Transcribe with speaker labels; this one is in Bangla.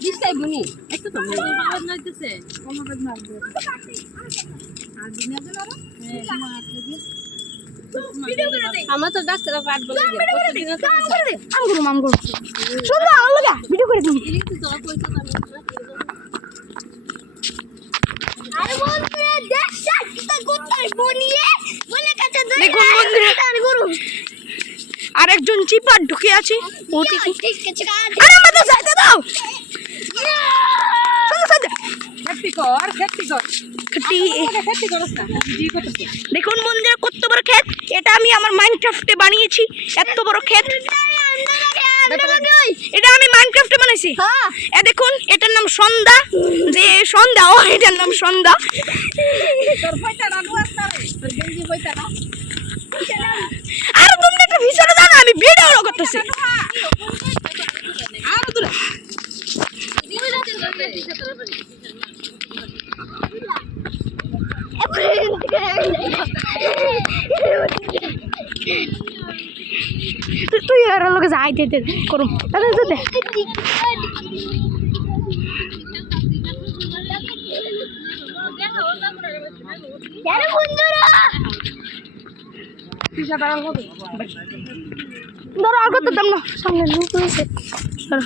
Speaker 1: দিস্তাই বুনি একটু তো আমার তো ডাক্তার পাঠ বলে
Speaker 2: আমগুলো আমগুলো শুধু আলগা ভিডিও করে দিন
Speaker 3: আরে বন্ধুরা দেখ সাতটা কোথায় বনিয়ে বলে কাছে
Speaker 2: দেখুন বন্ধুরা। আরেকজন চিপার ঢুকে আছে আরে আমাদের যাইতে দাও শুধু সাথে
Speaker 1: খেতি কর খেতি কর
Speaker 2: খাটি
Speaker 1: খেতি করস না ভিডিও করতেছে
Speaker 2: দেখুন বন্ধুরা কত বড় ক্ষেত এটা আমি আমার মাইনক্রাফটে বানিয়েছি এত বড় ক্ষেত। এটা আমি মাইনক্রাফটে বানাইছি।
Speaker 3: হ্যাঁ।
Speaker 2: এ দেখুন এটার নাম সন্ধ্যা। যে সন্ধ্যা ও এটার নাম সন্ধ্যা। আর তোমরা একটা ভিতরে দাও আমি ভিডিও করতেছি।
Speaker 1: আর দূরে।
Speaker 2: তুই আর লোক যাইতে দে করুম দাদা দাদা ধরো আর দাম না সামনে লুক